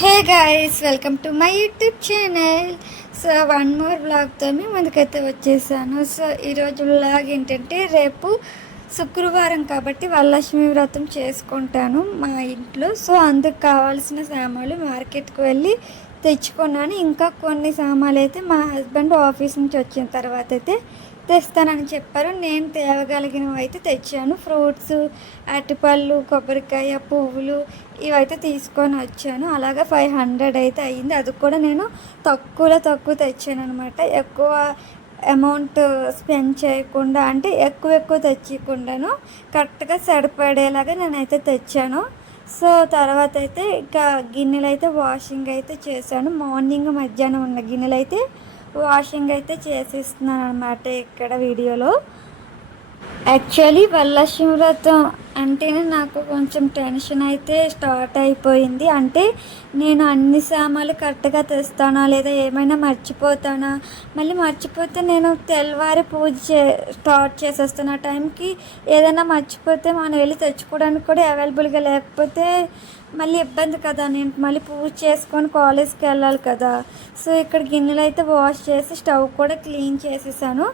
Hey guys welcome to my YouTube channel. So one more బ్లాగ్తో ముందుకైతే వచ్చేసాను. So ఈరోజు blog ఏంటంటే రేపు శుక్రవారం కాబట్టి వరలక్ష్మి వ్రతం చేసుకుంటాను మా ఇంట్లో. సో అందుకు కావాల్సిన సామాన్లు మార్కెట్కి వెళ్ళి తెచ్చుకున్నాను. ఇంకా కొన్ని సామాన్లు అయితే మా హస్బెండ్ ఆఫీస్ నుంచి వచ్చిన తర్వాత అయితే తెస్తానని చెప్పారు. నేను తేవగలిగినవి అయితే తెచ్చాను. ఫ్రూట్స్ అరటిపళ్ళు కొబ్బరికాయ పువ్వులు ఇవైతే తీసుకొని వచ్చాను. అలాగే ఫైవ్ హండ్రెడ్ అయితే అయ్యింది. అది కూడా నేను తక్కువలో తక్కువ తెచ్చాను అనమాట ఎక్కువ అమౌంట్ స్పెండ్ చేయకుండా అంటే ఎక్కువ ఎక్కువ తెచ్చకుండాను కరెక్ట్గా సరిపడేలాగా నేనైతే తెచ్చాను. సో తర్వాత అయితే ఇంకా గిన్నెలు అయితే వాషింగ్ అయితే చేశాను. మార్నింగ్ మధ్యాహ్నం ఉన్న గిన్నెలు అయితే వాషింగ్ అయితే చేసిస్తున్నాను అనమాట ఇక్కడ వీడియోలో. యాక్చువల్లీ వరలక్ష్మి వ్రతం అంటేనే నాకు కొంచెం టెన్షన్ అయితే స్టార్ట్ అయిపోయింది. అంటే నేను అన్ని సామాన్లు కరెక్ట్గా తెస్తానా లేదా ఏమైనా మర్చిపోతానా? మళ్ళీ మర్చిపోతే నేను తెల్లవారి పూజ చే స్టార్ట్ చేసేస్తాను ఆ టైంకి ఏదైనా మర్చిపోతే మనం వెళ్ళి తెచ్చుకోవడానికి కూడా అవైలబుల్గా లేకపోతే మళ్ళీ ఇబ్బంది కదా. నేను మళ్ళీ పూజ చేసుకొని కాలేజ్కి వెళ్ళాలి కదా. సో ఇక్కడ గిన్నెలు అయితే వాష్ చేసి స్టవ్ కూడా క్లీన్ చేసేసాను.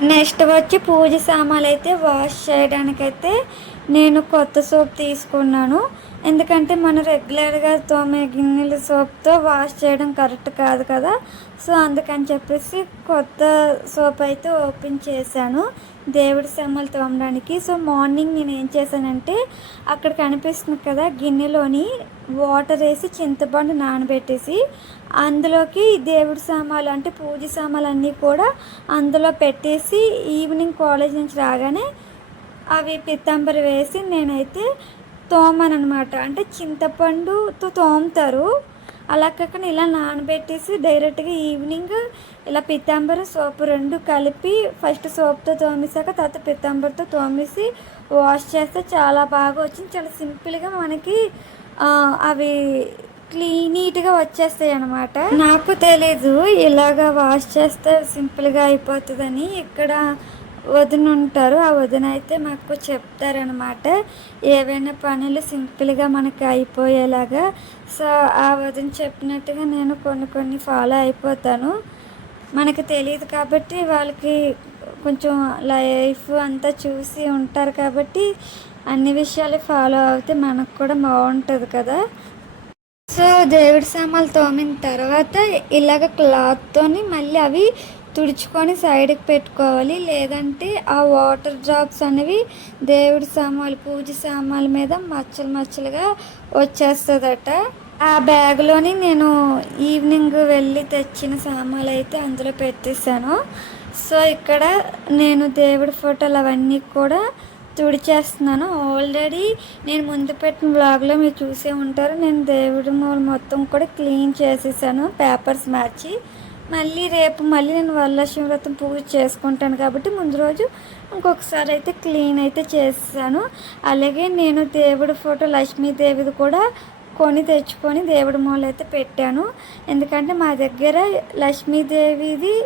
నెక్స్ట్ వచ్చి పూజ సామాన్లు అయితే వాష్ చేయడానికైతే నేను కొత్త సోప్ తీసుకున్నాను. ఎందుకంటే మనం రెగ్యులర్గా తోమే గిన్నెలు సోప్తో వాష్ చేయడం కరెక్ట్ కాదు కదా. సో అందుకని చెప్పేసి కొత్త సోప్ అయితే ఓపెన్ చేశాను. దేవుడి సమ్మలు తోమడానికి. సో మార్నింగ్ నేను ఏం చేశానంటే అక్కడ కనిపిస్తుంది కదా గిన్నెలోని వాటర్ వేసి చింతపండు నానబెట్టేసి అందులోకి దేవుడి సామాన్లు అంటే పూజ సామాన్లు అన్నీ కూడా అందులో పెట్టేసి ఈవినింగ్ కాలేజ్ నుంచి రాగానే అవి పిత్తంబరి వేసి నేనైతే తోమనమాట. అంటే చింతపండుతో తోముతారు. అలా కాకుండా ఇలా నానబెట్టేసి డైరెక్ట్గా ఈవినింగ్ ఇలా పిత్తాంబర సోపు రెండు కలిపి ఫస్ట్ సోప్తో తోమేశాక తర్వాత పిత్తాంబరితో తోమేసి వాష్ చేస్తే చాలా బాగా వచ్చింది. చాలా సింపుల్గా మనకి అవి క్లీన్ నీట్గా వచ్చేస్తాయి అనమాట నాకు తెలీదు ఇలాగ వాష్ చేస్తే సింపుల్గా అయిపోతుందని. ఇక్కడ వదిన ఉంటారు. ఆ వదిన అయితే మాకు చెప్తారనమాట. ఏవైనా పనులు సింపుల్గా మనకి అయిపోయేలాగా. సో ఆ వదిన చెప్పినట్టుగా నేను కొన్ని కొన్ని ఫాలో అయిపోతాను. మనకు తెలియదు కాబట్టి వాళ్ళకి కొంచెం లైఫ్ అంతా చూసి ఉంటారు కాబట్టి అన్ని విషయాలు ఫాలో అవుతే మనకు కూడా బాగుంటుంది కదా. సో దేవుడి సామాన్లు తోమిన తర్వాత ఇలాగ క్లాత్తోని మళ్ళీ అవి తుడుచుకొని సైడ్కి పెట్టుకోవాలి. లేదంటే ఆ వాటర్ డ్రాప్స్ అనేవి దేవుడి సామాన్లు పూజ సామాన్ల మీద మచ్చలు మచ్చలుగా వచ్చేస్తుందట. ఆ బ్యాగ్లోని నేను ఈవినింగ్ వెళ్ళి తెచ్చిన సామాన్లు అయితే అందులో పెట్టేశాను. సో ఇక్కడ నేను దేవుడి ఫోటోలు అవన్నీ కూడా తుడిచేస్తున్నాను. ఆల్రెడీ నేను ముందు పెట్టిన బ్లాగ్లో మీరు చూసే ఉంటారు. నేను దేవుడి మూల మొత్తం కూడా క్లీన్ చేసేసాను. పేపర్స్ మార్చి. మళ్ళీ రేపు మళ్ళీ నేను వరలక్ష్మి వ్రతం పూజ చేసుకుంటాను కాబట్టి ముందు రోజు ఇంకొకసారి అయితే క్లీన్ అయితే చేస్తాను. అలాగే నేను దేవుడి ఫోటో లక్ష్మీదేవిది కూడా కొని తెచ్చుకొని దేవుడి మూల అయితే పెట్టాను. ఎందుకంటే మా దగ్గర లక్ష్మీదేవిది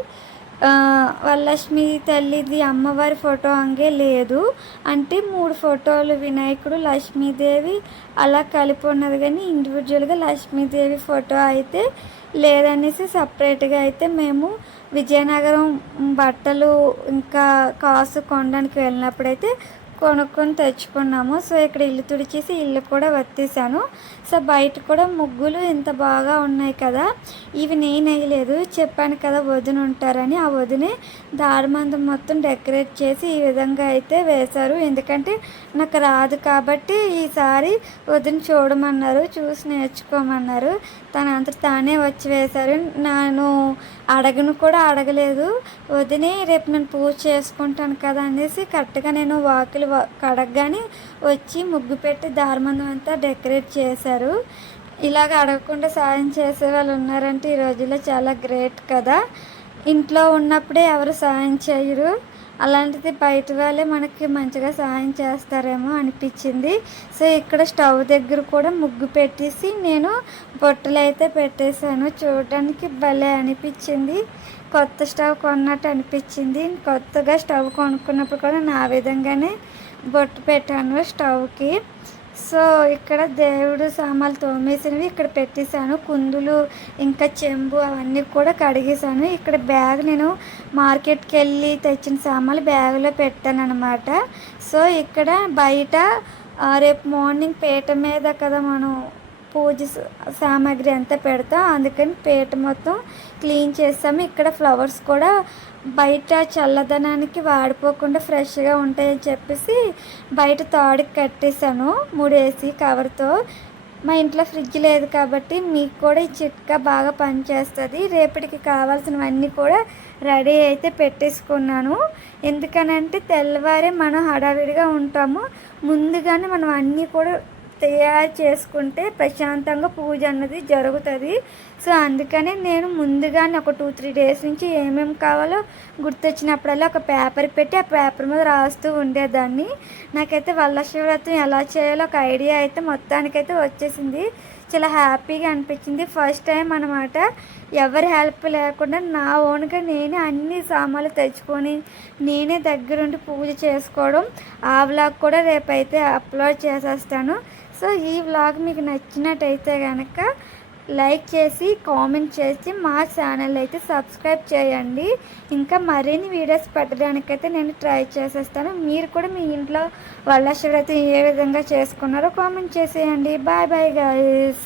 వరలక్ష్మి తల్లిది అమ్మవారి ఫోటో అంగే లేదు. అంటే మూడు ఫోటోలు వినాయకుడు లక్ష్మీదేవి అలా కలిపి ఉన్నది కానీ ఇండివిజువల్గా లక్ష్మీదేవి ఫోటో అయితే లేదనేసి సపరేట్గా అయితే మేము విజయనగరం బట్టలు ఇంకా కాసు కొనడానికి వెళ్ళినప్పుడైతే కొనుక్కొని తెచ్చుకున్నాము. సో ఇక్కడ ఇల్లు తుడిచేసి ఇల్లు కూడా వత్తేసాను. సో బయట కూడా ముగ్గులు ఇంత బాగా ఉన్నాయి కదా. ఇవి నేను వేయలేదు చెప్పాను కదా వదిన ఉంటారని. ఆ వదినే దారిమందం మొత్తం డెకరేట్ చేసి ఈ విధంగా అయితే వేశారు. ఎందుకంటే నాకు రాదు కాబట్టి ఈసారి వదిన చూడమన్నారు చూసి నేర్చుకోమన్నారు. తన అంత తానే వచ్చి వేశారు. నేను అడగను కూడా అడగలేదు. వదినే రేపు నేను పూజ చేసుకుంటాను కదా అనేసి కరెక్ట్గా నేను వాకిలు కడగగానే వచ్చి ముగ్గు పెట్టి దారుమందం అంతా డెకరేట్ చేశారు. ఇలాగ అడగకుండా సాయం చేసే వాళ్ళు ఉన్నారంటే ఈ రోజుల్లో చాలా గ్రేట్ కదా. ఇంట్లో ఉన్నప్పుడే ఎవరు సాయం చేయరు. అలాంటిది బయట వాళ్ళే మనకి మంచిగా సహాయం చేస్తారేమో అనిపించింది. సో ఇక్కడ స్టవ్ దగ్గర కూడా ముగ్గు పెట్టేసి నేను బొట్టలు అయితే పెట్టేశాను. చూడడానికి భలే అనిపించింది. కొత్త స్టవ్ కొన్నట్టు అనిపించింది. కొత్తగా స్టవ్ కొనుక్కున్నప్పుడు కూడా నా విధంగానే బొట్టు పెట్టాను స్టవ్కి. సో ఇక్కడ దేవుడు సామాన్లు తోమేసినవి ఇక్కడ పెట్టేశాను. కుందులు ఇంకా చెంబు అవన్నీ కూడా కడిగేశాను. ఇక్కడ బ్యాగ్ నేను మార్కెట్కి వెళ్ళి తెచ్చిన సామాన్లు బ్యాగులో పెట్టాను అనమాట సో ఇక్కడ బయట రేపు మార్నింగ్ పీట మీద కదా మనం పూజ సామాగ్రి అంతా పెడతాం. అందుకని పీట మొత్తం క్లీన్ చేస్తాము ఇక్కడ ఫ్లవర్స్ కూడా బయట చల్లదనానికి వాడిపోకుండా ఫ్రెష్గా ఉంటాయని చెప్పేసి బయట తాడుకి కట్టేశాను. మూడేసి కవర్తో. మా ఇంట్లో ఫ్రిడ్జ్ లేదు కాబట్టి మీకు కూడా ఈ చిట్కా బాగా పనిచేస్తుంది. రేపటికి కావాల్సినవన్నీ కూడా రెడీ అయితే పెట్టేసుకున్నాను. ఎందుకనంటే తెల్లవారే మనం హడావిడిగా ఉంటాము. ముందుగానే మనం అన్నీ కూడా తయారు చేసుకుంటే ప్రశాంతంగా పూజ అన్నది జరుగుతుంది. సో అందుకనే నేను ముందుగానే ఒక టూ త్రీ డేస్ నుంచి ఏమేమి కావాలో గుర్తొచ్చినప్పుడల్లా ఒక పేపర్ పెట్టి ఆ పేపర్ మీద రాస్తూ ఉండేదాన్ని. నాకైతే వరలక్ష్మీవ్రతం ఎలా చేయాలో ఒక ఐడియా అయితే మొత్తానికైతే వచ్చేసింది. చాలా హ్యాపీగా అనిపించింది. ఫస్ట్ టైం అనమాట ఎవరి హెల్ప్ లేకుండా నా ఓన్గా నేనే అన్ని సామాన్లు తెచ్చుకొని నేనే దగ్గరుండి పూజ చేసుకోవడం. ఆ వ్లాగ్ కూడా రేపైతే అప్లోడ్ చేసేస్తాను. సో ఈ వ్లాగ్ మీకు నచ్చినట్టయితే కనుక లైక్ చేసి కామెంట్ చేసి మా ఛానల్ అయితే సబ్స్క్రైబ్ చేయండి. ఇంకా మరిన్ని వీడియోస్ పెట్టడానికైతే నేను ట్రై చేసేస్తాను. మీరు కూడా మీ ఇంట్లో వరలక్ష్మి వ్రతం ఏ విధంగా చేసుకున్నారో కామెంట్ చేసేయండి. Bye bye guys